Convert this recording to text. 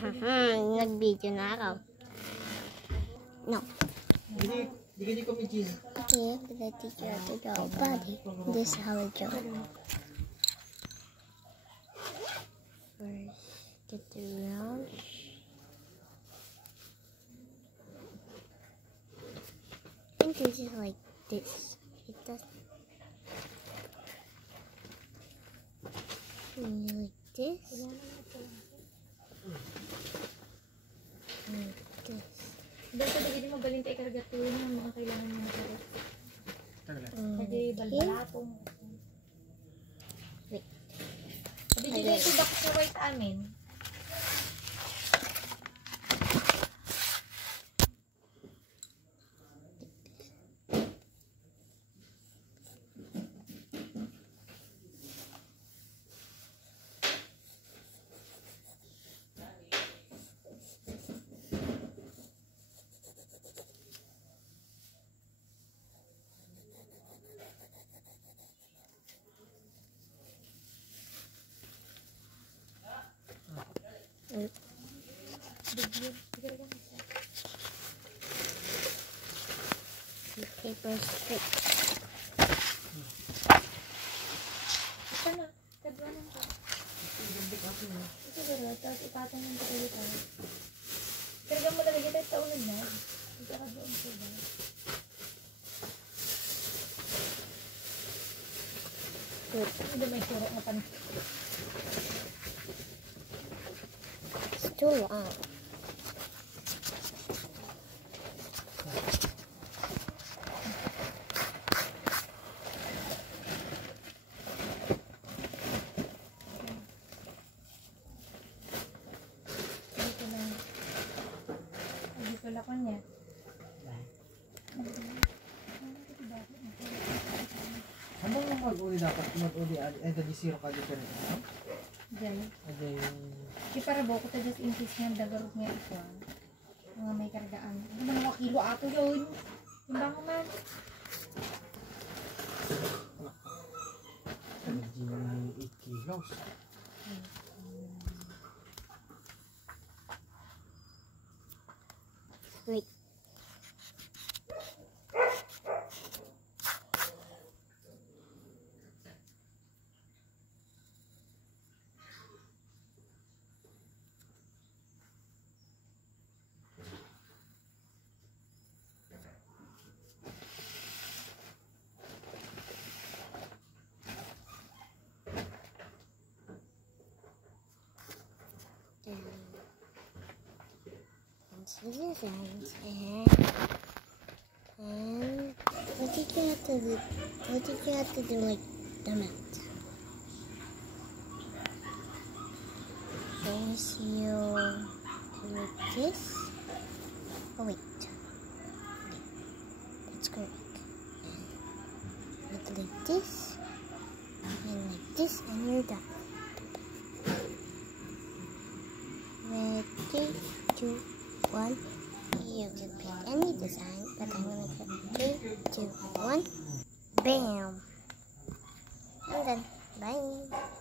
Nag-video na ako. No. Hindi ko medyo. Okay, but I teach you how to draw a body. This is how I draw. First, get the round. I think this is like this. It does. Like this. Like this. Dahil sa bagay mo galing tayo karagatuloy ng mga kailangan mo na karat. Kasi balbalatong. Wait. Sabi dyan ito bakit sa white amin? Paper strip. Ito na. Tagwanan ka. Ito ba? Tapos ipatang ng tayo tayo. Karga mo talaga tayo taunod na. Ito ka doon sa ba? Hindi may surok na panik. It's too long. Wala ko niya. Hanggang mo mag-uli dapat, mag-uli, ay tadi zero ka dito rin. Diyan. Ay, Kaya para ba ko tayo in case nga dagarot nga ito. Mga may kargaan. Ano man mga kilo ato yun? Yung ba nga man? hindi 8 kilos. Wait. Scissors and what did you have to do? What did you have to do like the mat? First you do like this. Oh wait, that's correct. And like this and like this, and you're done. Ready, 2, 1. You can pick any design, but I'm gonna pick 3, 2, 1. Bam! And then, bye.